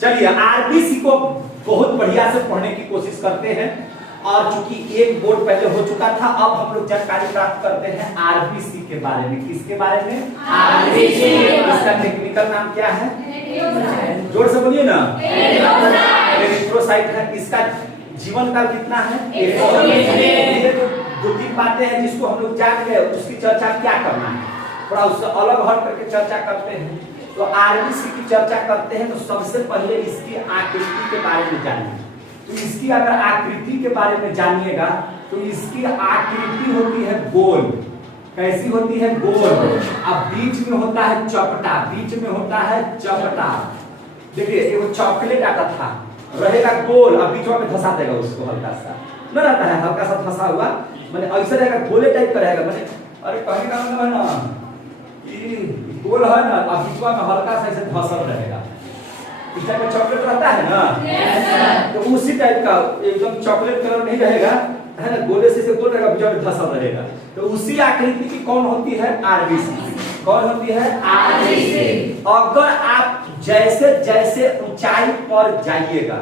चलिए आरबीसी को बहुत बढ़िया से पढ़ने की कोशिश करते हैं और चूंकि एक बोर्ड पहले हो चुका था, अब हम लोग जानकारी प्राप्त करते हैं आरबीसी के बारे में। किसके बारे में? आरबीसी। इसका टेक्निकल नाम क्या है? जोर से बोलिए ना। एरिथ्रोसाइट है। इसका जीवन काल कितना है? ये दो तीन बातें हैं जिसको हम लोग जान गए, उसकी चर्चा क्या करना है, थोड़ा उससे अलग हट करके चर्चा करते हैं। तो आरबीसी की चर्चा करते हैं तो सबसे पहले इसकी आकृति के बारे में जानिए। तो इसकी अगर आकृति के बारे में जानिएगा तो इसकी आकृति होती है गोल। कैसी होती है? गोल। अब बीच में होता है चपटा, बीच में होता है चपटा। देखिए ये चॉकलेट आता था, रहेगा गोल, अब बीच में धंसा देगा उसको हल्का सा, न रहता है हल्का सा धंसा हुआ, माने ऐसा रहेगा, गोले टाइप का रहेगा। माने अरे कहने का मतलब है ना कि गोल है ना, अब बीच में हल्का सा ऐसे धंसल रहेगा। इस टाइप का चॉकलेट रहता है ना, तो उसी टाइप का एकदम चॉकलेट कलर नहीं रहेगा, है ना, गोले से गोल रहेगा, बीच में धंसल रहेगा। तो उसी आकृति की कौन होती है? आरबीसी। कौन होती है? आरबीसी। अगर आप जैसे जैसे ऊंचाई पर जाइएगा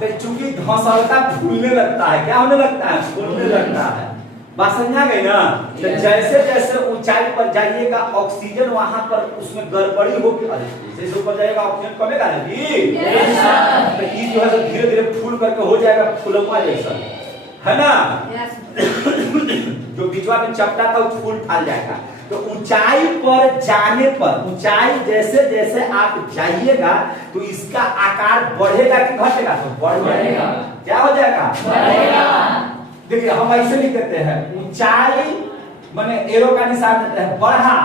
तो चूंकि धंसलता फूलने लगता है, क्या होने लगता है? फूलने लगता है। बात समझ आ गई ना? तो जैसे जैसे ऊंचाई पर जाइएगा ऑक्सीजन वहां पर उसमें गड़बड़ी होगी, जैसे ऊपर जाएगा ऑक्सीजन कमेगा ना जी, तो ये जो है धीरे धीरे फूल करके हो जाएगा फूलवा जैसा, है ना। जो बीचवा में चपटा था वो फूल फाल जाएगा। तो ऊंचाई पर जाने पर, ऊंचाई जैसे जैसे आप जाइएगा तो इसका आकार बढ़ेगा कि घटेगा? तो बढ़ जाएगा। क्या हो जाएगा? बढ़ेगा। देखिए हम ऐसे लिख देते हैं, ऊंचाई माने एरो का निशान देते हैं, बढ़ा,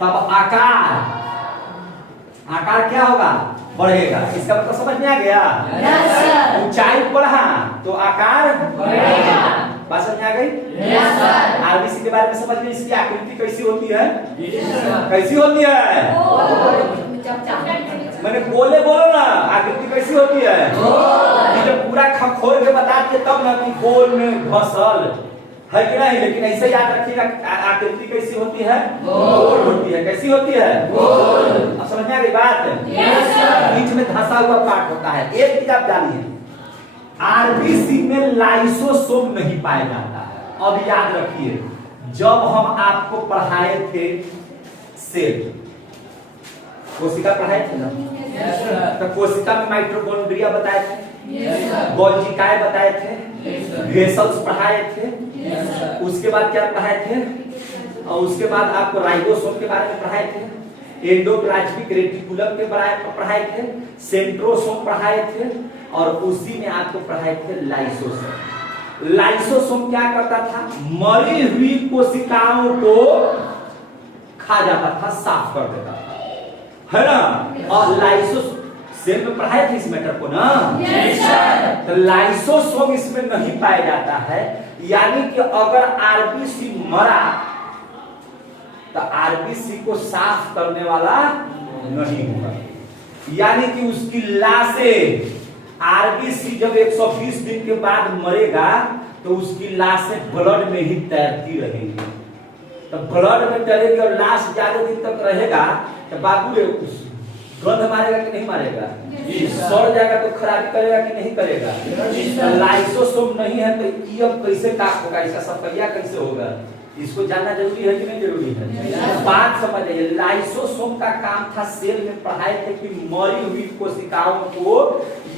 तब आकार क्या होगा? बढ़ेगा। इसका मतलब समझ में आ गया? ऊंचाई बढ़ा तो आकार बढ़ेगा। बात समझ में आ गई? आरबीसी के बारे में समझ में, इसकी आकृति कैसी होती है? कैसी होती है? मैंने बोले बोलो ना, आकृति कैसी होती है? जब पूरा खखोल के बताते तब ना कि गोल में घसल है कि नहीं, लेकिन ऐसे याद रखिएगा आकृति कैसी होती है? गोल होती है। कैसी होती है? गोल। अब समझ में आ गई बात? बीच में धंसा हुआ पार्ट होता है। एक चीज आप जानिए, आरबीसी में लाइसोसोम नहीं पाया जाता है। अब याद रखिए, जब हम आपको पढ़ाए थे सेल, कोशिका पढ़ाए थे ना, तो कोशिका में माइटोकॉन्ड्रिया बताए थे, गोल्जिकाएं बताए थे, वेसल्स पढ़ाए थे, उसके बाद क्या पढ़ाए थे? और उसके बाद आपको राइबोसोम के बारे में पढ़ाए थे, एंडोप्लाज्मिक रेटिकुलम के बारे में पढ़ाए थे, सेंट्रोसोम पढ़ाए थे, और उसी में आपको पढ़ाए थे लाइसोसोम। लाइसोसोम क्या करता था? मरी हुई कोशिकाओं को खा जाता था, साफ कर देता था, है ना। और लाइसोसोम सेल में पढ़ाए थे इस मैटर को ना, तो लाइसोसोम इसमें नहीं पाया जाता है। यानी कि अगर आरबीसी मरा तो आरबीसी को साफ करने वाला नहीं होगा। यानी कि उसकी लाशें, आरबीसी जब 120 दिन के बाद मरेगा तो उसकी लाशें ब्लड में ही तैरती रहेंगी। तो ब्लड में तैरेगी और लाश ज्यादा दिन तक रहेगा तो बाबू गंध मारेगा कि नहीं मारेगा? सड़ जाएगा तो खराबी करेगा कि नहीं करेगा? लाइसोसोम नहीं है तो ये अब कैसे काम होगा, इसका सफाया कैसे होगा? इसको जानना जरूरी है कि नहीं जरूरी है? बात समझिए, लाइसोसोम का काम था, सेल में पढ़ाए थे कि मरी हुई कोशिकाओं को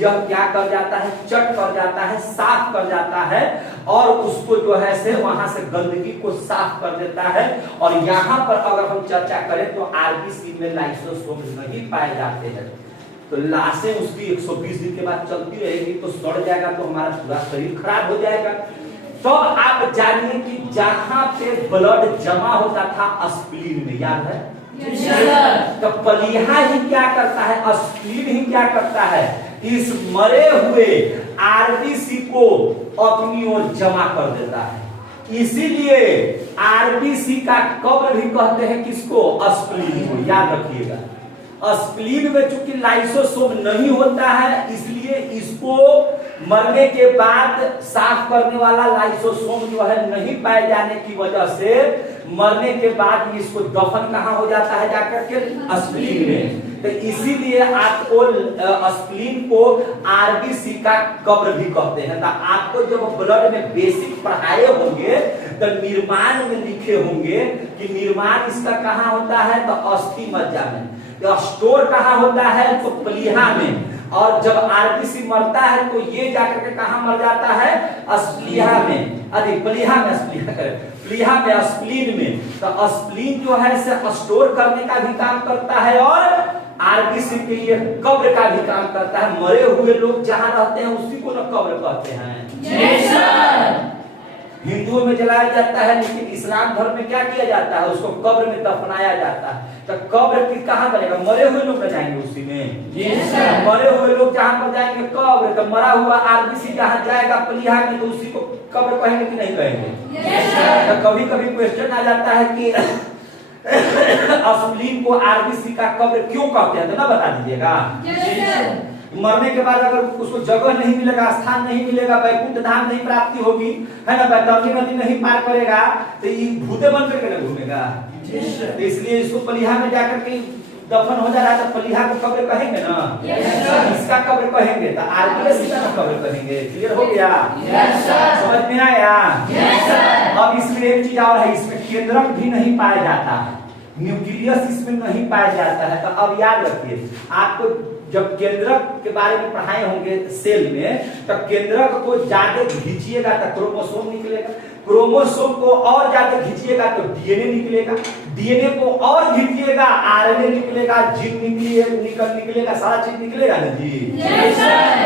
यह क्या कर जाता है? चट कर जाता है, साफ कर जाता है, और उसको जो है से वहां से गंदगी को साफ कर देता है। और यहाँ पर अगर हम चर्चा करें तो आरबीसी में लाइसोसोम नहीं पाए जाते हैं। तो लाशें उसकी 120 दिन के बाद चलती रहेगी तो सड़ जाएगा, तो हमारा पूरा शरीर खराब हो जाएगा। तो आप जानिए कि जहां पे ब्लड जमा होता था स्प्लीन में, याद है? तो पलिहा ही क्या करता है? स्प्लीन ही क्या करता है? इस मरे हुए आरबीसी को अपनी ओर जमा कर देता है। इसीलिए आरबीसी का कब्र भी कहते हैं किसको? स्प्लीन को। याद रखिएगा, स्प्लीन में चूंकि लाइसोसोम नहीं होता है, इसलिए इसको मरने के बाद साफ करने वाला लाइसोसोम जो है नहीं पाए जाने की वजह से मरने के बाद इसको दफन कहां हो जाता है? जाकर के स्प्लीन में। तो इसीलिए आपको स्प्लीन को आरबीसी का कब्र भी कहते हैं। तो आपको जब ब्लड में बेसिक पढ़ाए होंगे तो निर्माण में लिखे होंगे कि निर्माण इसका कहाँ होता है, तो अस्थि मज्जा में। तो स्टोर कहाँ होता है, तो प्लीहा में। और जब आरबीसी मरता है तो ये जाकर के कहाँ मर जाता है, स्प्लीहा में, प्लीहा में, प्लीहा में, स्प्लीन में। तो स्प्लीन जो है से स्टोर करने का भी काम करता है और आरबीसी के लिए कब्र का भी काम करता है। मरे हुए लोग जहाँ रहते हैं उसी को ना कब्र कहते हैं। हिंदुओं में जलाया जाता है, लेकिन इस्लाम धर्म में क्या किया जाता है, उसको कब्र में दफनाया जाता है। तो कब्र की कहाँ बनेगा, मरे हुए लोग न जाएंगे उसी में। मरे हुए लोग जहाँ पर जाएंगे कब्र, तो मरा हुआ आरबीसी जहाँ जाएगा प्लीहा में, तो उसी को कब्र कहेंगे कि नहीं कहेंगे। तो कभी कभी क्वेश्चन आ जाता है कि स्प्लीन को आरबीसी का कब्र क्यों कहते हैं, तो ना बता दीजिएगा। मरने के बाद अगर उसको जगह नहीं मिलेगा, स्थान नहीं मिलेगा, वैकुंठ धाम नहीं प्राप्ति होगी, है ना, बैतरणी नदी नहीं पार करेगा, तो ये भूते बन करके न घूमेगा। तो इसलिए इसको प्लीहा में जाकर के दफन हो जा रहा है, तो प्लीहा को कब्र कहेंगे ना, इसका कब्र कहेंगे, तो आरबीसी का कब्र कहेंगे। क्लियर हो गया, समझ में आया। अब इसमें एक चीज और है, इसमें केंद्रक भी नहीं पाया जाता है, न्यूक्लियस इसमें नहीं पाया जाता है। तो अब याद रखिए, आपको जब केंद्रक के बारे में पढ़ाए होंगे सेल में, तो केंद्रक को ज्यादा खींचिएगा तो क्रोमोसोम निकलेगा, क्रोमोसोम को और ज्यादा खींचिएगा तो डीएनए निकलेगा, डीएनए को और खींचिएगा आरएनए निकलेगा, जीन निकलेगा, सारा चीज निकलेगा ना जी।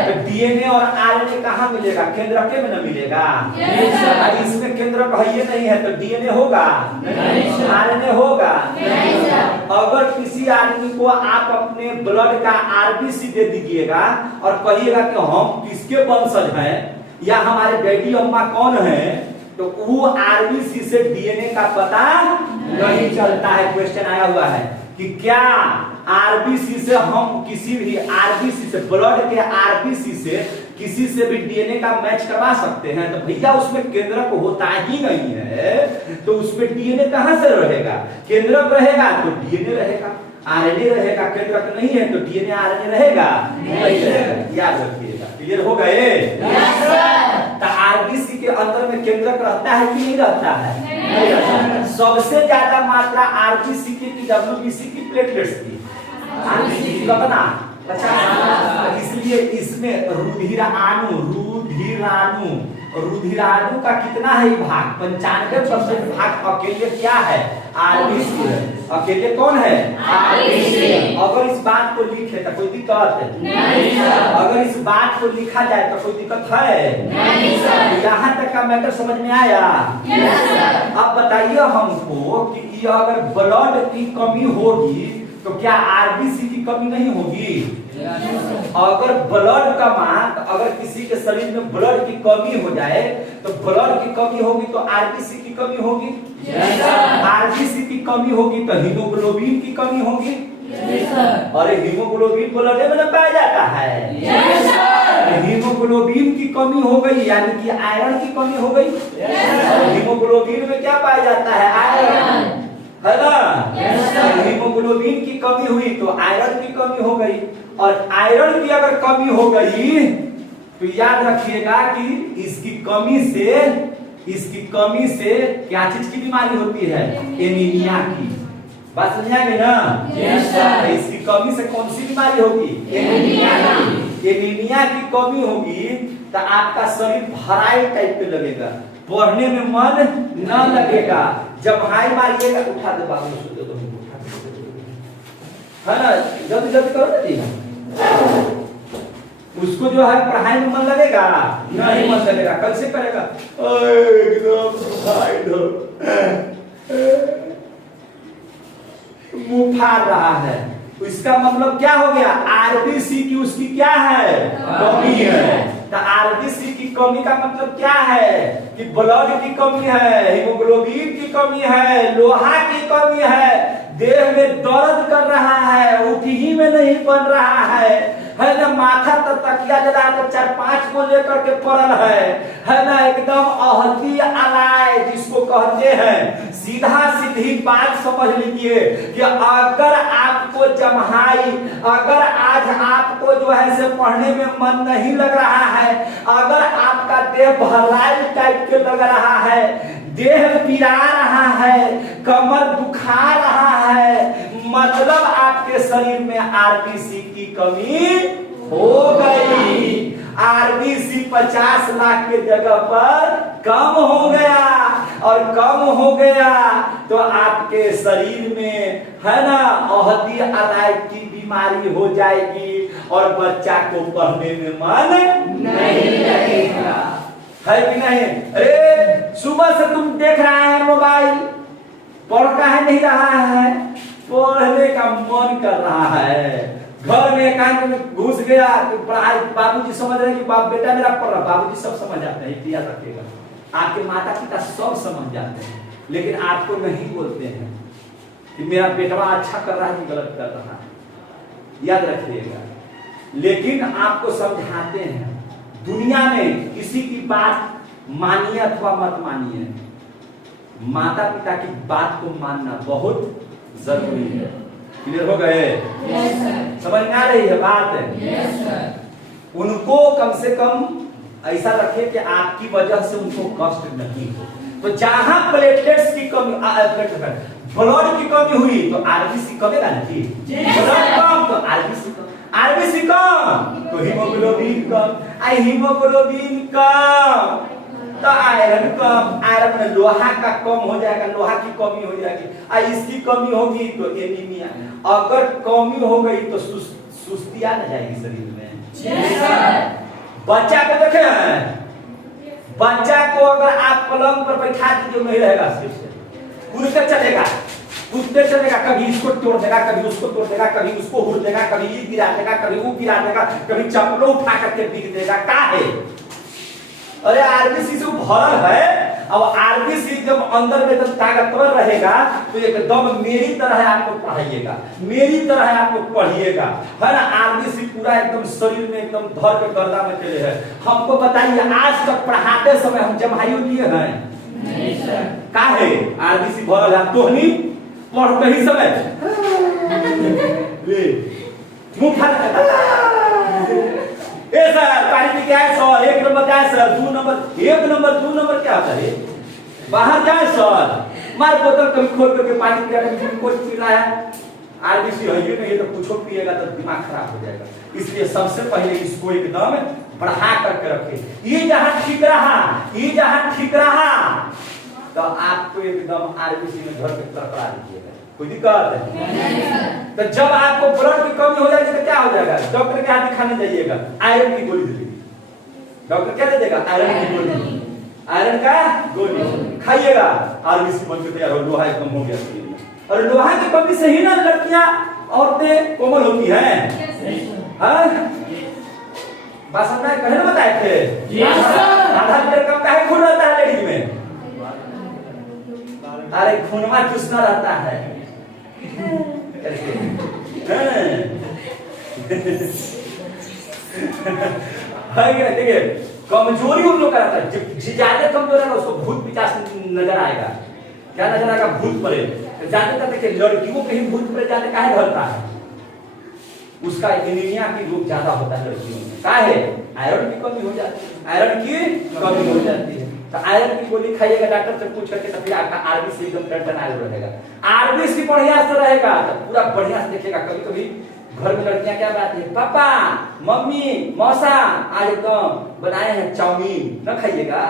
तो डीएनए और आरएनए कहाँ मिलेगा, केंद्रक में न मिलेगा। इसमें केंद्रक है नहीं है, तो डीएनए होगा, आरएनए होगा। अगर किसी आदमी को आप अपने ब्लड का आरबीसी दे दीजिएगा और कहिएगा कि हम किसके वंशज हैं या हमारे डैडी अम्मा कौन है, तो वो आरबीसी से डीएनए का पता नहीं चलता है। क्वेश्चन आया हुआ है कि क्या आरबीसी से हम किसी भी आरबीसी से, ब्लड के आरबीसी से किसी से भी डीएनए का मैच करवा सकते हैं, तो भैया उसमें केंद्रक होता ही नहीं है, तो उसमें डीएनए कहां से रहेगा। केंद्रक रहेगा तो डीएनए रहेगा, आरएनए रहेगा, केंद्रक नहीं है तो डीएनए आरएनए रहेगा नहीं रहेगा। याद रखिएगा। क्लियर हो गए। तो आरबीसी के अंदर में केंद्रक रहता है कि नहीं रहता है, नहीं रहता है। सबसे ज्यादा मात्रा आरबीसी की, डब्ल्यूबीसी की, प्लेटलेट्स की, आरबीसी की कितना 50। इसलिए इसमें रुधिराणु का कितना है भाग, 95% भाग अकेले क्या है, आरबीसी है। अकेले कौन है, आरबीसी। अगर इस बात को लिखे तो कोई दिक्कत नहीं, अगर इस बात को लिखा जाए तो कोई दिक्कत है नहीं। यहाँ तक का मैटर समझ में आया। अब बताइए हमको कि ये अगर ब्लड की कमी होगी तो क्या आरबीसी की कमी नहीं होगी। अगर ब्लड का मान, अगर किसी के शरीर में ब्लड की कमी हो जाए तो ब्लड की कमी होगी तो आरबीसी की कमी होगी, आरबीसी की कमी होगी तो हीमोग्लोबिन की कमी होगी। अरे हीमोग्लोबिन ब्लड में पाया जाता है। हीमोग्लोबिन की कमी हो गई यानी कि आयरन की कमी हो गई। हीमोग्लोबिन में क्या पाया जाता है, आयरन, है ना। हीमोग्लोबिन की कमी हुई तो आयरन की कमी हो गई, और आयरन की अगर कमी हो गई तो याद रखिएगा कि इसकी कमी से क्या चीज की बीमारी होती है, एनीमिया की। बात समझ आ गई ना। इसकी कमी से कौन सी बीमारी होगी, एनीमिया की। एनीमिया की कमी होगी तो आपका शरीर भराई टाइप पे लगेगा, पढ़ने में मन न लगेगा। जब हाई मारिएगा उठा दे बाबू, है ना, जल्दी जल्दी करो ना जी। उसको जो है पढ़ाई में मन लगेगा नहीं, मन लगेगा। कैसे करेगा, एकदम मुंह फाड़ रहा है, इसका मतलब क्या हो गया, आरबीसी की उसकी क्या है, कमी है। तो आरबीसी की कमी का मतलब क्या है कि ब्लड की कमी है, हीमोग्लोबिन की कमी है, लोहा की कमी है, देह में दर्द कर रहा है, उठ ही में नहीं बन रहा है ना, माथा तक तकिया जला तो 4-5 को लेकर के पड़ल है ना, एकदम अहदी अलाय जिसको कहते हैं। सीधा सीधी बात समझ लीजिए कि अगर आपको जमहाई, अगर आज आपको जो है से पढ़ने में मन नहीं लग रहा है, अगर आपका देह भलाई टाइप के लग रहा है, देह पिरा रहा है, कमर दुखा रहा है, मतलब आपके शरीर में आरबीसी की कमी हो गई। आरबीसी 50 लाख के जगह पर कम हो गया, और कम हो गया तो आपके शरीर में है ना अहदी अलाइट की बीमारी हो जाएगी और बच्चा को पढ़ने में मन नहीं लगेगा, है कि नहीं? अरे सुबह से तुम देख रहा है मोबाइल, पढ़ का है नहीं रहा है, पढ़ने का मन कर रहा है, घर में एकांत में घुस गया तो बाबूजी समझ रहे हैं कि बाप बेटा मेरा पढ़ रहा, बाबूजी सब समझ जाते हैं, याद रखिएगा। आपके माता पिता सब समझ जाते हैं, लेकिन आपको नहीं बोलते हैं कि मेरा बेटा अच्छा कर रहा है कि गलत कर रहा है, याद रखिएगा। लेकिन आपको समझाते हैं। दुनिया में किसी की बात मानिए अथवा मत मानिए, माता पिता की बात को मानना बहुत जरूरी है। क्लियर हो गए? yes, समझ में आ रही है बात? yes, उनको कम से कम ऐसा रखिए कि आपकी वजह से उनको कष्ट नहीं हो। तो जहां प्लेटलेट्स की कमी, ब्लड की कमी हुई तो आरबीसी कमेगा ना जी, ब्लड कम तो आरबीसी कम, आरबीसी कम तो हीमोग्लोबिन कम, हीमोग्लोबिन कम तो आयरन कम, आयरन में लोहा का कम हो जाएगा, लोहा की कमी हो जाएगी, इसकी कमी होगी तो एनीमिया, अगर कमी हो गई तो सुस्ती आ जाएगी शरीर में। बच्चा को देखे हैं, बच्चा को अगर आप पलंग पर बैठा दीजिए नहीं रहेगा, सिर्फ कूदते चलेगा, कूदते चलेगा, कभी इसको तोड़ देगा, कभी उसको तोड़ देगा, कभी उसको हुड़ देगा, कभी ये गिरा देगा, कभी वो गिरा देगा, कभी चप्पलों उठा करके बिक देगा। का है? अरे आरबीसी से भरल है। अब आरबीसी जब अंदर में जब ताकतवर रहेगा तो एकदम मेरी तरह आपको पढ़ाइएगा, मेरी तरह आपको पढ़िएगा, है ना। आरबीसी पूरा एकदम शरीर में एकदम धर के गर्दा में चले है। हमको बताइए आज तक पढ़ाते समय हम जमाइयो किए हैं? नहीं सर। का है? आरबीसी भरल है, तो नहीं पढ़ते ही समय मुंह सर पानी पी के आए सर, 1 नंबर जाए सर, 2 नंबर, 1 नंबर 2 नंबर क्या होता है? बाहर जाए सर, मार बोतल कभी खोल करके पानी पिया, कभी ग्लूकोज पी रहा है। आरबीसी है ये नहीं तो कुछ पिएगा तो दिमाग खराब हो जाएगा। इसलिए सबसे पहले इसको एकदम बढ़ा करके रखे। ये जहां ठीक रहा, ये जहां ठीक रहा तो आपको एकदम आरबीसी में घर पे करकरा दीजिएगा, कोई दिक्कत है? तो जब आपको ब्लड की कमी हो जाएगी तो क्या हो जाएगा? डॉक्टर के हाथ दिखाने जाइएगा, आयरन की गोली दे देगी। डॉक्टर क्या दे देगा? आयरन की गोली, आयरन का गोली खाइएगा, आरबीसी बनकर तैयार हो, लोहा कम हो गया शरीर में। और लोहा की कमी से ही ना लड़कियां औरतें कोमल होती हैं। बात समझ में कहने बताए थे? आधा लीटर कम काहे खून रहता है लेडीज में? अरे खूनवा चूसना रहता है। देखिए कमजोरी उन लोग का रहता है, ज्यादा कमजोर है उसको भूत पिचास नजर आएगा। क्या नजर आएगा? भूत परे। ज्यादातर देखिए लड़कियों के ही भूत परे ज्यादा काहे धरता है? उसका एनीमिया की रोग ज्यादा होता है लड़कियों में। का है? आयरन की कमी हो जाती है, आयरन की कमी हो जाती है। तो आयरन की गोली खाइएगा डॉक्टर से पूछ करके, तो फिर आपका आरबीसी एकदम टनटनाया रहेगा। आरबीसी बढ़िया से रहेगा तो पूरा बढ़िया से देखिएगा। कभी कभी घर में लड़कियां क्या बनाती है? पापा, मम्मी, मौसा आज एकदम बनाए हैं चाउमीन, न खाइएगा।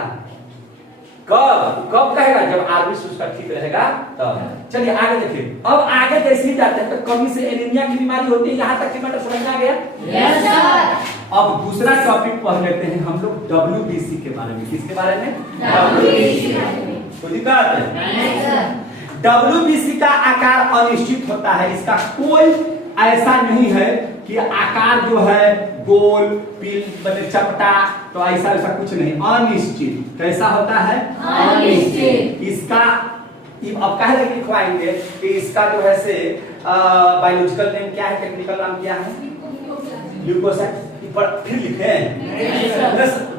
कब कब कहेगा? जब आरबीसी उसका ठीक रहेगा तब। चलिए आगे देखिए। अब आगे जैसे ही जाते हैं तो कमी से एनीमिया की बीमारी होती है। यहाँ तक की मैटर समझ में आ गया? Yes sir. अब दूसरा टॉपिक पढ़ लेते हैं हम लोग डब्ल्यूबीसी के बारे में। किसके बारे में? डब्ल्यूबीसी। कोई दिक्कत है? डब्ल्यूबीसी का आकार अनिश्चित होता है। इसका कोई ऐसा नहीं है कि आकार जो है गोल, पिल, चपटा, तो ऐसा ऐसा कुछ नहीं, अनिश्चित। कैसा होता है? अनिश्चित। इसका अब कहे लगे लिखवाएंगे कि इसका जो है से बायोलॉजिकल नेम क्या है, टेक्निकल नाम क्या है, ल्यूकोसाइट। पर फिर लिखे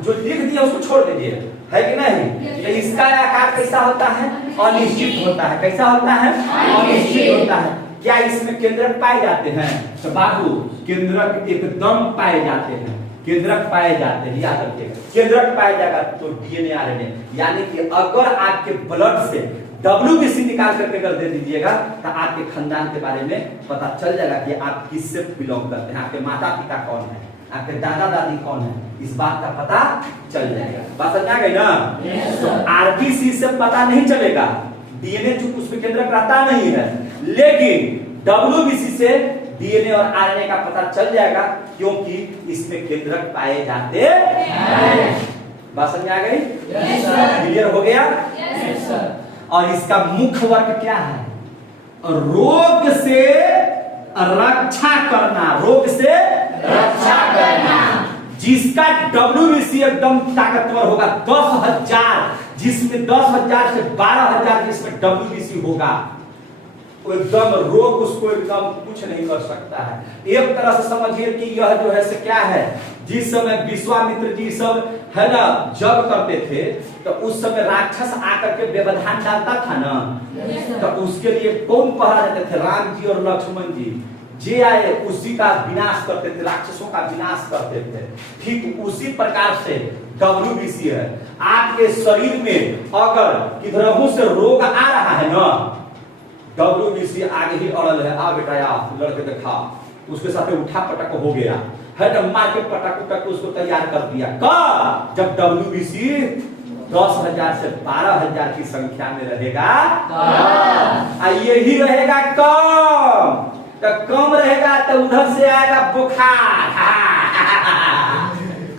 जो लिख दिया उसको छोड़ दीजिए, है कि नहीं। तो इसका आकार कैसा होता है, अनिश्चित होता है। कैसा होता है, अनिश्चित होता है। क्या इसमें केंद्रक पाए जाते हैं, तो बाबू केंद्रक एकदम पाए जाते हैं, केंद्रक पाए जाते हैं, याद रखिएगा। केंद्रक पाया जाएगा तो डीएनए आरएनए, यानी कि अगर आपके ब्लड से WBC निकाल करके कर दे दीजिएगा तो आपके खानदान के बारे में पता चल जाएगा कि आप किससे बिलोंग करते हैं, आपके माता पिता कौन है, आपके दादा दादी कौन है, इस बात का पता चल जाएगा। बात समझ आ गई ना। तो आरबीसी से पता नहीं चलेगा, डीएनए चूंकि उसमें केंद्रक रहता नहीं है, लेकिन WBC से डीएनए और आरएनए का पता चल जाएगा, क्योंकि इसमें केंद्रक पाए जाते हैं। बात समझ आ गई, क्लियर हो गया। और इसका मुख्य वर्ग क्या है, रोग से रक्षा करना, रोग से रक्षा करना। जिसका WBC एकदम ताकतवर होगा, 10,000 जिसमें 10,000 से 12,000 जिसमें WBC होगा, वो एकदम रोग उसको एकदम कुछ नहीं कर सकता है। एक तरह से समझिए कि यह जो है से क्या है, जिस समय विश्वामित्र जी सब है ना जब करते थे, तो उस समय राक्षस आकर के व्यवधान डालता था ना, तो उसके लिए कौन पहरा देते थे, राम जी और लक्ष्मण जी जे आए उसी का विनाश करते थे, राक्षसों का विनाश करते थे। ठीक उसी प्रकार से WBC है। आपके शरीर में अगर किधरों से रोग आ रहा है ना, WBC आगे ही अड़ल है, आ बेटा आ लड़के देखा, उसके साथ उठा पटक हो गया है ना, मार के पटक उटक उसको तैयार कर दिया। कब, जब WBC 10,000 से 12,000 की संख्या में रहेगा, यही रहेगा कम, तो कम रहेगा तो उधर से आएगा बुखार।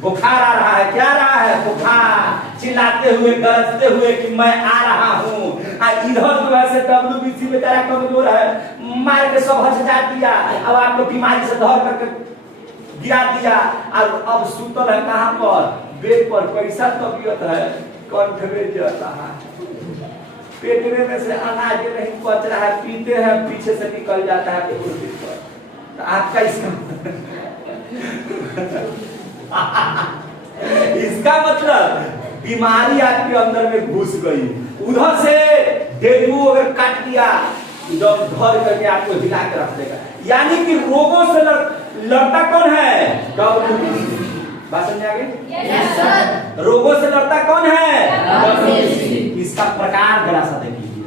बुखार आ रहा है, क्या आ रहा है, बुखार, चिल्लाते हुए गरजते हुए कि मैं आ रहा हूँ। इधर जो है से WBC बेचारा कमजोर है, मार के सब हटा दिया, अब आपको बीमारी से धर करके गिरा दिया, और अब सुतल है कहाँ पर, बेड पर। कैसा तबीयत है, कंठ में जाता है, पेट में से अनाज नहीं पच रहा है, पीते हैं पीछे से निकल जाता है कुर्सी पर। तो आपका इसका मतलब बीमारी आपके अंदर में घुस गई। उधर से डेंगू अगर काट दिया, जब धर करके आपको हिला के रख देगा, यानी कि रोगों से लड़ता कौन है, WBC। बात समझ आ गई? Yes sir. रोगों से लड़ता कौन है, WBC। इसका प्रकार जरा सा देख लीजिए,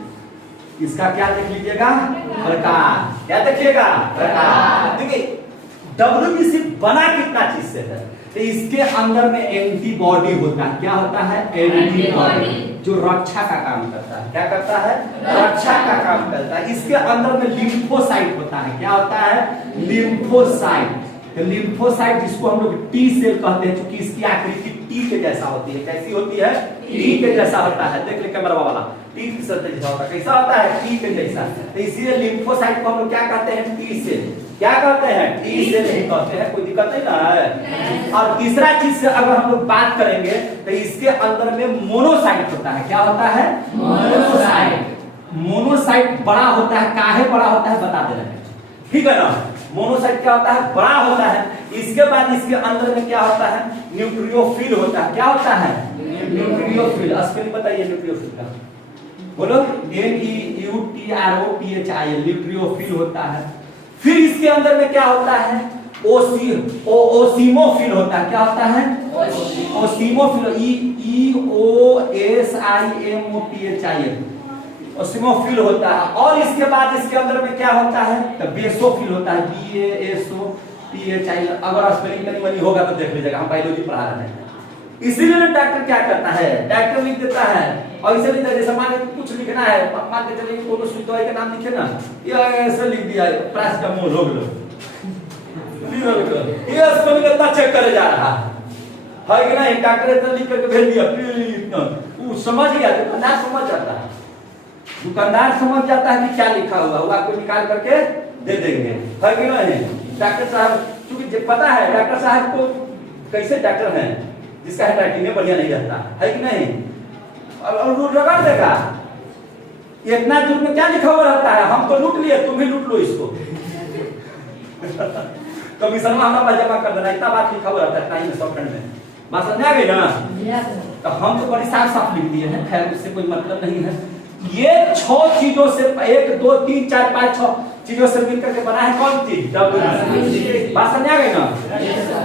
इसका क्या देख लीजिएगा, प्रकार। क्या देखिएगा, प्रकार। देखिए WBC बना कितना चीज से है, तो इसके अंदर में एंटीबॉडी होता है। क्या होता है, एंटीबॉडी, जो रक्षा का काम करता है। क्या करता है, रक्षा का काम करता है। इसके अंदर में लिम्फोसाइट होता है। क्या होता है, लिम्फोसाइट। तो लिम्फोसाइट जिसको हम लोग T सेल कहते हैं, क्योंकि इसकी आकृति T के जैसा होती है। कैसी होती है, T के जैसा होता है। देख ले कैमरा वाला, T के जैसा होता है। कैसा होता है, T के जैसा। तो इसीलिए लिम्फोसाइट को हम लोग क्या कहते हैं, T सेल। क्या कहते हैं, T सेल नहीं कहते हैं, कोई दिक्कत नहीं ना है। और तीसरा चीज से अगर हम लोग बात करेंगे तो इसके अंदर में मोनोसाइट होता है। क्या होता है, मोनोसाइट। मोनोसाइट बड़ा होता है, काहे बड़ा होता है बता दे रहे हैं, ठीक है ना। मोनोसाइट क्या होता है, बड़ा होता है। इसके बाद इसके अंदर में क्या होता है, न्यूक्लियोफिल होता है। क्या होता है, न्यूक्लियोफिल। स्पेलिंग बताइए न्यूक्लियोफिल का, बोलो। NEUTROPHIL, न्यूक्लियोफिल होता है। फिर इसके अंदर में क्या होता है, ओसिमोफिल होता है। क्या होता है, ओसिमोफिल, EOSIMOPHIL, ओसिमोफिल होता है। और इसके बाद इसके अंदर में क्या होता है, तो बेसोफिल होता है, BASOPHIL। अगर स्पेलिंग कहीं बनी होगा तो देख लीजिएगा, हम बायोलॉजी पढ़ा रहे हैं। इसीलिए डॉक्टर क्या करता है, डॉक्टर लिख देता है, और इसे लिखता है, जैसे मान लीजिए कुछ लिखना है, मान के चलिए कोनो सुई दवाई का नाम लिखे ना, ये ऐसे लिख दिया पैरासिटामोल, रोक लो, ये स्पेलिंग इतना चेक करे जा रहा है कि नहीं। डॉक्टर इतना लिख करके भेज दिया, इतना वो समझ गया, दुकानदार समझ जाता है। दुकानदार समझ जाता है कि क्या लिखा हुआ, वो आपको निकाल करके दे देंगे, है कि नहीं। डॉक्टर साहब क्योंकि पता है डॉक्टर साहब को कैसे डॉक्टर हैं, जिसका हैंडराइटिंग में बढ़िया नहीं रहता है कि नहीं, और वो रगड़ देगा, इतना दूर में क्या लिखा हुआ रहता है? हम तो लूट लिए, तुम भी लूट लो इसको। कमीशन में हमारा जमा कर देना, इतना बात लिखा हुआ रहता है टाइम में, शॉर्टकट में। बात समझ आ गई ना? तो हम तो बड़ी साफ साफ लिख दिए हैं, खैर उससे कोई मतलब नहीं है। ये 6 चीजों से 1 2 3 4 5 6 चीजों से मिलकर के बना है कौन चीज? WBC। बात समझ आ गई ना?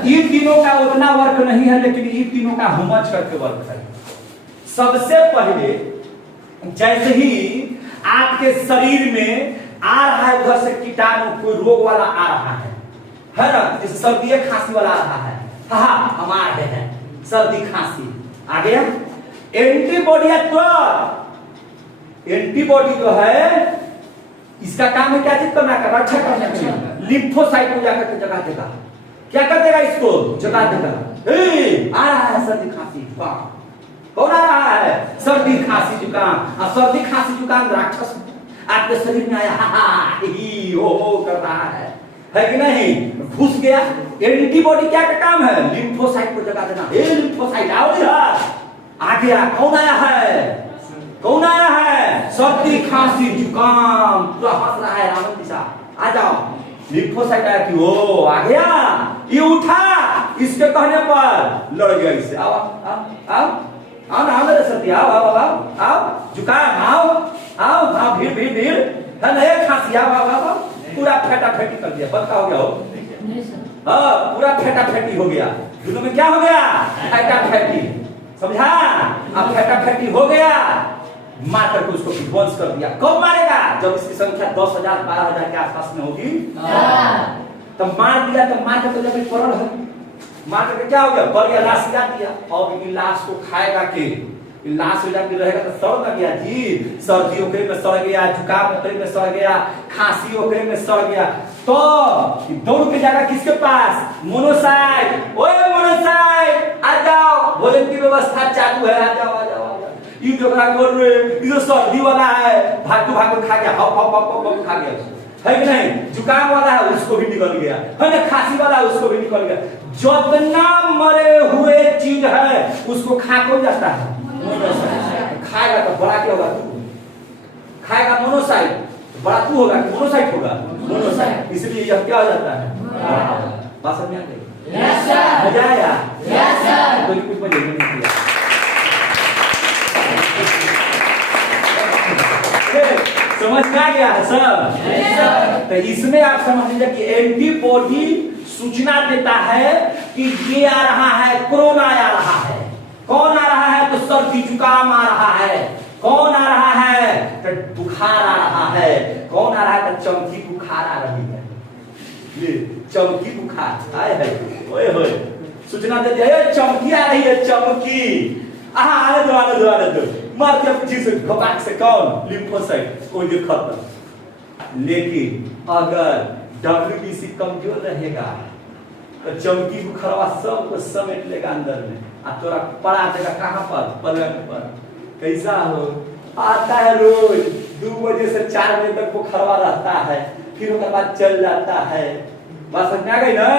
इन तीनों का उतना वर्क नहीं है, लेकिन इन तीनों का हमच करके वर्क है। सबसे पहले जैसे ही आपके शरीर में आ रहा है उधर से कीटाणु, कोई रोग वाला आ रहा है ना, जैसे सर्दी खांसी वाला आ रहा है, हाँ हम आ रहे हैं, सर्दी खांसी आ गया। एंटीबॉडी या तो एंटीबॉडी जो है इसका काम है क्या चीज करना का? रक्षा करना चाहिए। लिम्फोसाइट को जाकर के जगा देगा, क्या कर देगा? इसको जगा देगा। आ रहा है सर्दी खांसी, वाह कौन आ रहा है? सर्दी खांसी जुकाम। और सर्दी खांसी जुकाम राक्षस आपके शरीर में आया, ही हो कर रहा है कि नहीं? घुस गया। एंटीबॉडी क्या का काम है? लिम्फोसाइट को जगा देना। लिम्फोसाइट आओ इधर, आ गया। कौन आया है? कौन आया है? सर्दी खांसी जुकाम, तो हंस रहा है रावण दिशा, आ जाओ। लिम्फोसाइट आया कि ओ आ गया, ये उठा, इसके कहने पर लड़ गया इससे। आओ आओ आओ आओ ना मेरे सर्दी, आओ आओ आओ आओ, जुकाम आओ आओ आओ, भीड़ भीड़ भीड़ है ना, खांसी आओ आओ आओ, पूरा फेटा फेटी कर दिया। बदका हो गया हो, हाँ पूरा फेटा फेटी हो गया। दोनों में क्या हो गया? फेटा फेटी, समझा? अब फेटा फेटी हो गया, मार करके उसको विध्वंस कर दिया। कब मारेगा? जब इसकी संख्या 10,000 12,000 के आसपास में होगी तब मार दिया। तब मार कर तो जब पड़ल है, मार करके क्या हो गया? पड़ गया, लाश गिरा दिया। अब इन लाश को खाएगा के? लाश हो जाके रहेगा तो सड़ गया जी। सर्दी ओकरे में सड़ गया, जुकाम ओकरे में सड़ गया, खांसी ओकरे में सड़ गया। तो दौड़ के जाएगा किसके पास? मोनोसाइट। ओए मोनोसाइट आ जाओ, भोजन की व्यवस्था चालू है, आ जाओ आ जाओ आ जाओ। ये जो सर्दी वाला है, भागो भागो खा गया, हाउ हाउ हाउ खा गया, है कि नहीं? जुकाम वाला है उसको भी निकल गया, है ना? खांसी वाला है उसको भी निकल गया। जितना मरे हुए चीज है उसको खा कौन जाता है? खाएगा तो बड़ा क्या होगा? तू खाएगा मोनोसाइट, बड़ा तू होगा कि मोनोसाइट होगा? मोनोसाइट। इसलिए यह क्या हो जाता है? बात समझ आ गई? Yes sir. मजा आया? Yes sir. तो कुछ मजा नहीं किया। समझ में आ गया है सब? तो इसमें आप समझ लीजिए कि एंटीबॉडी सूचना देता है कि ये आ रहा है, कोरोना आ रहा है। कौन आ रहा है? तो सर्दी जुकाम आ रहा है। कौन आ रहा है? तो बुखार आ रहा है। कौन आ रहा है? तो चमकी बुखार आ रही है। ये चमकी बुखार आए है, ओए होए सूचना दे दिया, चमकी आ रही है, चमकी। आने दो आने दो आने दो, मार दिया पीछे से घपाक से। कौन? लिम्फोसाइट, कोई जो खत्म। लेकिन अगर WBC कमजोर रहेगा तो चमकी बुखारवा सबको समेट लेगा अंदर में, आ तोरा पड़ा देगा कहां पर? पलंग पर। कैसा हो? आता है रोज 2 बजे से 4 बजे तक बुखारवा रहता है, फिर उसके बाद चल जाता है। बात समझ आ गई ना?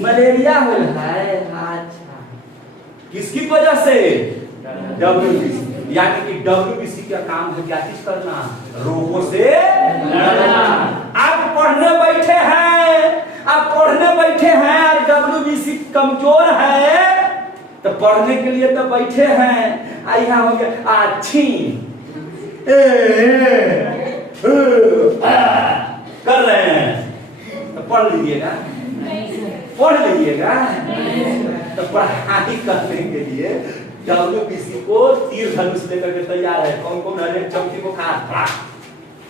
मलेरिया हो रहा है। अच्छा, किसकी वजह से? WBC। यानी कि WBC का काम है क्या चीज करना? रोगों से लड़ना। आप पढ़ने बैठे हैं, आप पढ़ने बैठे हैं और WBC कमजोर है तो पढ़ने के लिए तो बैठे हैं, यहाँ हो गया अच्छी कर रहे हैं तो पढ़ लीजिएगा, पढ़ लीजिएगा। तो पढ़ाई करने के लिए WBC को तीर धनुष लेकर के तैयार है। कौन कौन है? चमकी बुखार,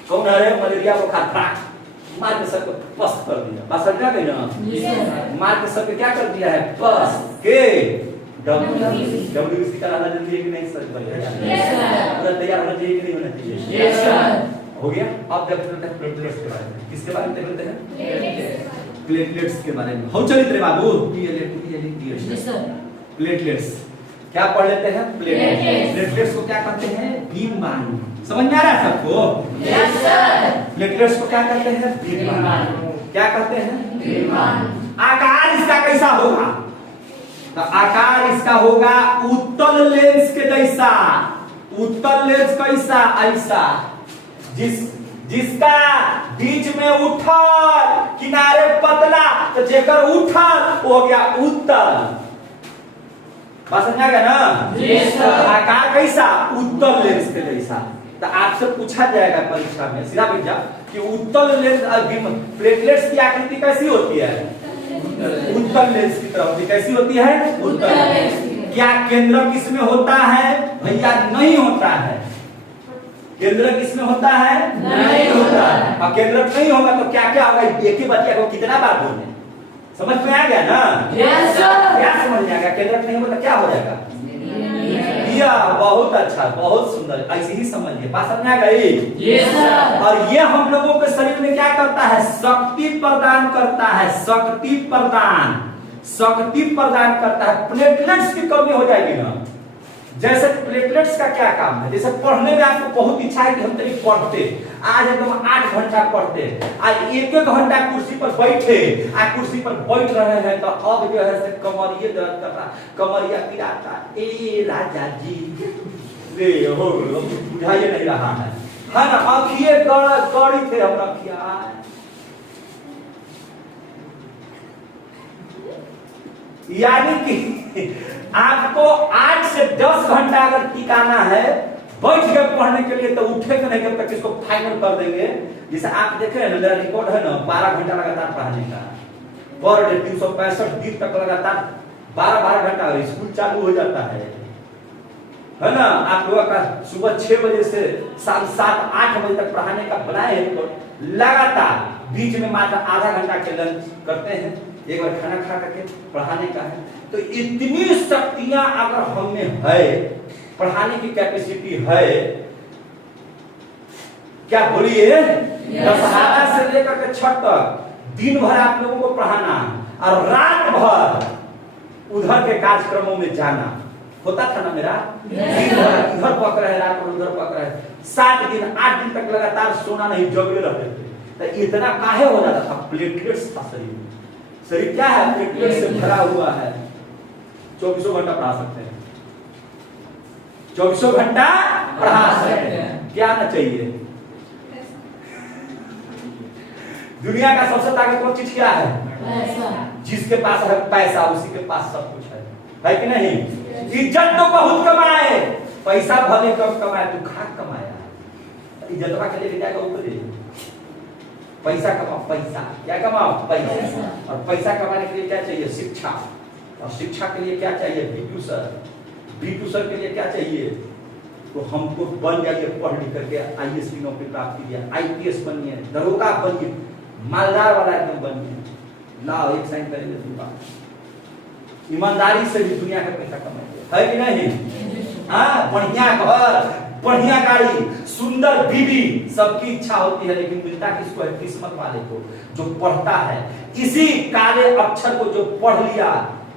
कौन है? मलेरिया बुखार, मार के सबको पस्त कर दिया। बात समझ आ गई ना? मार के सबको क्या कर दिया है? पस्त के। WBC का रहना जल्दी है कि नहीं? सर पूरा तैयार होना चाहिए कि नहीं होना चाहिए? हो गया। अब जब प्लेटलेट्स के बारे में, किसके बारे में देखते हैं? प्लेटलेट्स के बारे में। हो चलिए तेरे बाबू, प्लेटलेट्स क्या पढ़ लेते हैं? प्लेटलेट्स को क्या कहते हैं? बीम बाणु। समझ में आ रहा है सबको? Yes sir. प्लेटलेट्स को क्या कहते हैं? बीम बाणु। क्या कहते हैं? बीम बाणु। आकार इसका कैसा होगा? तो आकार इसका होगा उत्तल लेंस के जैसा। उत्तल लेंस कैसा? ऐसा। जिसका बीच में उठल किनारे पतला, तो जेकर उठल वो हो गया उत्तल। बात समझ आ गया ना? Yes sir. आकार कैसा? उत्तल लेंस के जैसा। तो आपसे पूछा जाएगा परीक्षा में सीधा बेटा कि उत्तल लेंस प्लेटलेट्स की आकृति कैसी होती है? उत्तल लेंस की तरह होती। कैसी होती है? उत्तल। क्या केंद्रक इसमें होता है? भैया नहीं होता है। केंद्रक इसमें होता है? नहीं होता है। और केंद्रक नहीं होगा तो क्या क्या होगा? एक ही बच्चे को कितना बार बोलने? समझ में आ गया ना? Yes sir. क्या समझ में आ गया? केंद्रक नहीं होगा तो क्या हो जाएगा? या बहुत अच्छा, बहुत सुंदर, ऐसे ही समझिए। बात समझ में आ गई? Yes sir. और ये हम लोगों के शरीर में क्या करता है? शक्ति प्रदान करता है। शक्ति प्रदान करता है। प्लेटलेट्स की कमी हो जाएगी ना, जैसे प्लेटलेट्स का क्या काम है? जैसे पढ़ने में आपको बहुत इच्छा है कि हम तेरी पढ़ते, आज एकदम 8 घंटा पढ़ते, आज 1-1 घंटा कुर्सी पर बैठे, आज कुर्सी पर बैठ रहे हैं तो अब जो है से कमरिए दर्द करता, कमरिया पिराता। ए राजा जी रे हो बुझाइए नहीं रहा है ना? आँखिए गड़ी थे हम रखिया। यानी कि आपको 8 से 10 घंटा अगर टिकाना है बैठ के पढ़ने के लिए, तो उठेगा नहीं जब तक इसको फाइनल कर देंगे। जैसे आप देखे ना, मेरा रिकॉर्ड है ना 12 घंटा लगातार पढ़ने का पर डे, 365 दिन तक लगातार 12 घंटा स्कूल चालू हो जाता है ना? आप लोगों का सुबह 6 बजे से शाम 7-8 बजे तक पढ़ाने का बनाए हैं, तो लगातार बीच में मात्र आधा घंटा के लंच करते हैं, एक बार खाना खा करके पढ़ाने का है। तो इतनी शक्तियां अगर हम में है, पढ़ाने की कैपेसिटी है, क्या बोलिए? दशहरा से लेकर के छठ तक दिन भर आप लोगों को पढ़ाना और रात भर उधर के कार्यक्रमों में जाना होता था ना मेरा? दिन भर इधर पक रहे, रात भर उधर पक रहे, 7 दिन 8 दिन तक लगातार सोना नहीं, जगे रहते थे। तो इतना काहे हो जाता था? प्लेटलेट्स था शरीर क्या है? प्लेटलेट से भरा हुआ है। 24 घंटा पढ़ा सकते हैं, 24 घंटा पढ़ा सकते हैं। क्या ना चाहिए? दुनिया का सबसे ताकतवर चीज क्या है? पैसा। जिसके पास है पैसा उसी के पास सब कुछ है कि नहीं? इज्जत तो बहुत कमाए, पैसा भले कम कमाए, तू खाक कमाया, इज्जतवा के लिए क्या करोगे? पैसा कमाओ। पैसा क्या कमाओ? पैसा। और पैसा कमाने के लिए क्या चाहिए? शिक्षा। और शिक्षा के लिए क्या चाहिए? बीटू सर के लिए क्या चाहिए? तो हमको बन जाइए, पढ़ लिख करके आईएएस की नौकरी प्राप्त कीजिए, आईपीएस बनिए, दरोगा बनिए, मालदार वाला एकदम बनिए। लाओ एक साइन करेंगे दुनिया, ईमानदारी से भी दुनिया का पैसा कमाइए, है कि नहीं? हाँ, बढ़िया घर, बढ़िया गाड़ी, सुंदर बीवी, सबकी इच्छा होती है, लेकिन मिलता किसको है? किस्मत वाले को, जो पढ़ता है। इसी काले अक्षर को जो पढ़ लिया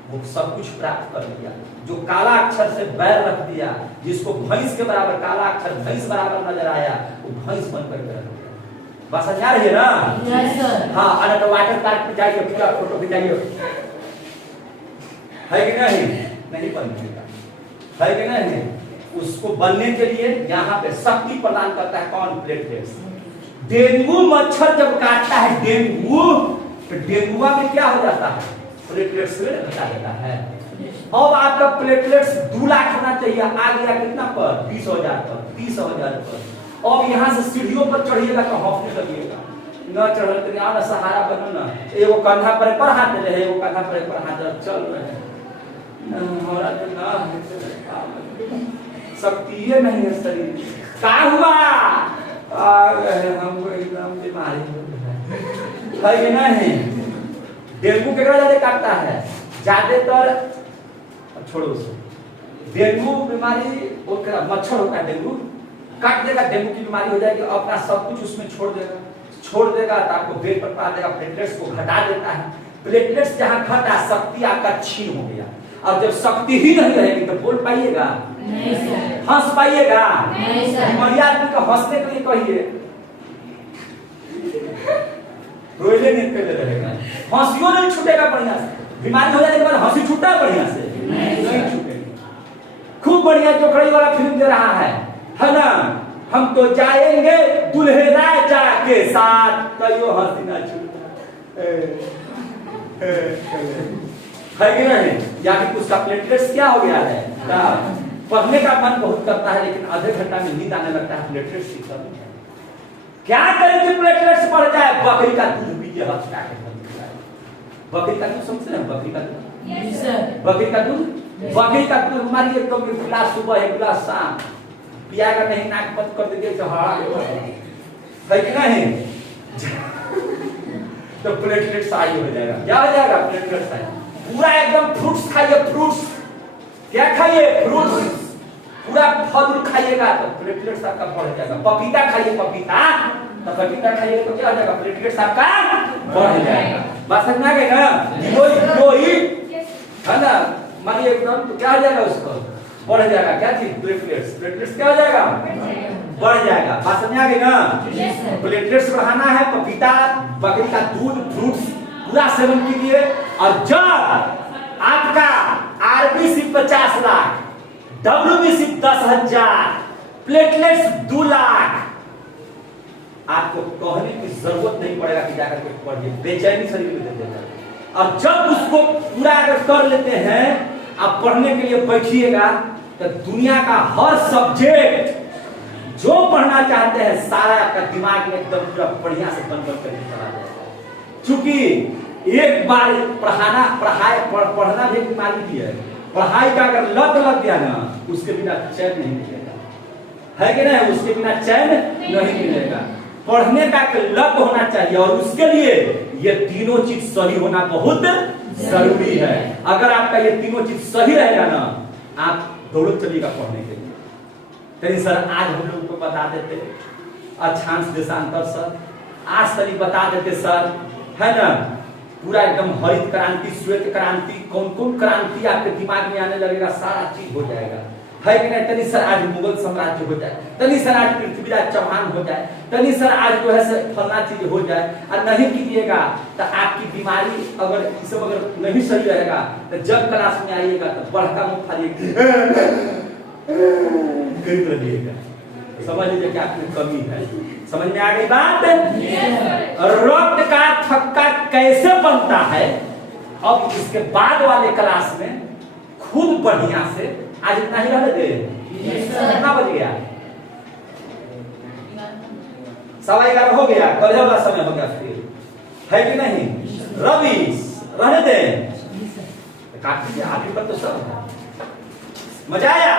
वो सब कुछ प्राप्त कर लिया। जो काला अक्षर से बैर रख दिया, जिसको भैंस के बराबर काला अक्षर भैंस बराबर नजर आया, वो भैंस बनकर के रह गया। बस समझ आ रही है ना? Yes sir. हाँ, अरे तो वाटर पार्क पे जाइए, पूरा फोटो खिंचाइए, है कि नहीं? नहीं बनेगा, है कि नहीं? उसको बनने के लिए यहाँ पे शक्ति प्रदान करता है कौन? प्लेटलेट्स। डेंगू मच्छर जब काटता है डेंगू, तो डेंगुआ में क्या हो जाता है? प्लेटलेट्स में घटा देता है। अब आपका प्लेटलेट्स 2 लाख होना चाहिए, आ गया कितना पर? 20,000 पर, 30,000 पर। अब यहाँ से सीढ़ियों पर चढ़िएगा तो हौफने लगेगा, न चढ़ तो यहाँ सहारा बनो ना, एगो कंधा पर हाथ रहे, एगो कंधा पर हाथ चल रहे, हमारा तो ना शक्ति नहीं है शरीर। क्या हुआ? आ गए हमको एकदम बीमारी है कि नहीं? डेंगू केकरा ज्यादा काटता है? ज्यादातर छोड़ो उसको, डेंगू बीमारी मच्छर होता है, डेंगू काट देगा, डेंगू की बीमारी हो जाएगी, अपना सब कुछ उसमें छोड़ देगा तो आपको बेड पर पा देगा, प्लेटलेट्स को घटा देता है। प्लेटलेट्स जहां घटा, शक्ति आपका छीन हो गया। और जब शक्ति ही नहीं रहेगी तो बोल पाइएगा? नहीं सर। हंस पाइएगा? नहीं सर। बीमारियां आदमी को हंसने के लिए कहिए, रोइले नहीं पहले रहेगा, हंसियों नहीं छूटेगा बढ़िया से। बीमारी हो जाने के बाद हंसी छूटता है बढ़िया से? नहीं छूटेगा। खूब बढ़िया चोखड़ी वाला फिल्म दे रहा है ना? हम तो जाएंगे दुल्हे राजा के साथ, कहियो हसीना छूटा है कि नहीं? या कि कुछ का प्लेटलेट्स क्या हो गया है, पढ़ने का मन बहुत करता है लेकिन आधे घंटा में नींद आने लगता है, प्लेटलेट्स की कमी है। क्या करें कि प्लेटलेट्स बढ़ जाए? बकरी का दूध पीजिए, हफ्ता के बकरी का दूध समझते हैं? बकरी का दूध, यस सर। बकरी का दूध, बकरी का दूध हमारी एकदम एक गिलास सुबह एक गिलास शाम पियागा नहीं, नाक बंद कर दीजिए है कि नहीं? तो प्लेटलेट्स हाई हो जाएगा। क्या हो जाएगा? Platelets high. पूरा एकदम फ्रूट्स खाइए, फ्रूट्स क्या खाइए? फ्रूट्स पूरा फल खाइएगा तो प्लेटलेट्स आपका बढ़ जाएगा। पपीता खाइए, पपीता तो पपीता खाइए तो क्या हो जाएगा? प्लेटलेट्स आपका बढ़ जाएगा। बात समझ में आ गई ना? लोई है ना, मानिए एकदम तो क्या हो जाएगा? उसको बढ़ जाएगा। क्या चीज? प्लेटलेट्स। प्लेटलेट्स क्या हो जाएगा? बढ़ जाएगा। बात समझ आ गई ना? प्लेटलेट्स बढ़ाना है, पपीता, बकरी का दूध, फ्रूट्स पूरा सेवन कीजिए। और जब आपका RBC 50 lakh, WBC 10,000, platelets 2 lakh, आपको कहने की जरूरत नहीं पड़ेगा कि जाकर के पढ़िए, बेचैनी शरीर में दे देगा। और जब उसको पूरा अगर कर लेते हैं, आप पढ़ने के लिए बैठिएगा तो दुनिया का हर सब्जेक्ट जो पढ़ना चाहते हैं सारा आपका दिमाग में एकदम पूरा बढ़िया से बन करके चला जाएगा। क्योंकि एक बार पढ़ना भी एक बीमारी भी है। पढ़ाई का अगर लत लग गया ना, उसके बिना चैन नहीं मिलेगा, है कि नहीं? उसके बिना चैन नहीं मिलेगा। पढ़ने का लत होना चाहिए और उसके लिए ये तीनों चीज सही होना बहुत जरूरी है। अगर आपका ये तीनों चीज सही रहेगा ना, आप दौड़ते चलिएगा पढ़ने के लिए। कहीं सर आज हम लोग को बता देते अक्षांश देशांतर सर, आज तरी बता देते सर, है ना? पूरा एकदम हरित क्रांति, श्वेत क्रांति, कौन कौन क्रांति आपके दिमाग में आने लगेगा, सारा चीज हो जाएगा, है कि नहीं? तनी सर आज मुगल साम्राज्य हो जाए, तनी सर आज पृथ्वीराज चौहान हो जाए, तनी सर आज जो है फलना चीज हो जाए। और नहीं कीजिएगा तो आपकी बीमारी अगर ये सब अगर नहीं सही रहेगा तो जब क्लास में आइएगा तो बड़का मुंह फाड़िएगा, समझ लीजिए कि आपकी कमी है। समझ में आ गई बात? रक्त का थक्का कैसे बनता है, अब इसके बाद वाले क्लास में खूब बढ़िया से। आज इतना ही रहने दे। कितना बज गया? 11:15 हो गया। कल वाला समय हो गया फिर, है कि नहीं? रवि रहने दे, काट दीजिए। आगे पर तो सब मजा आया।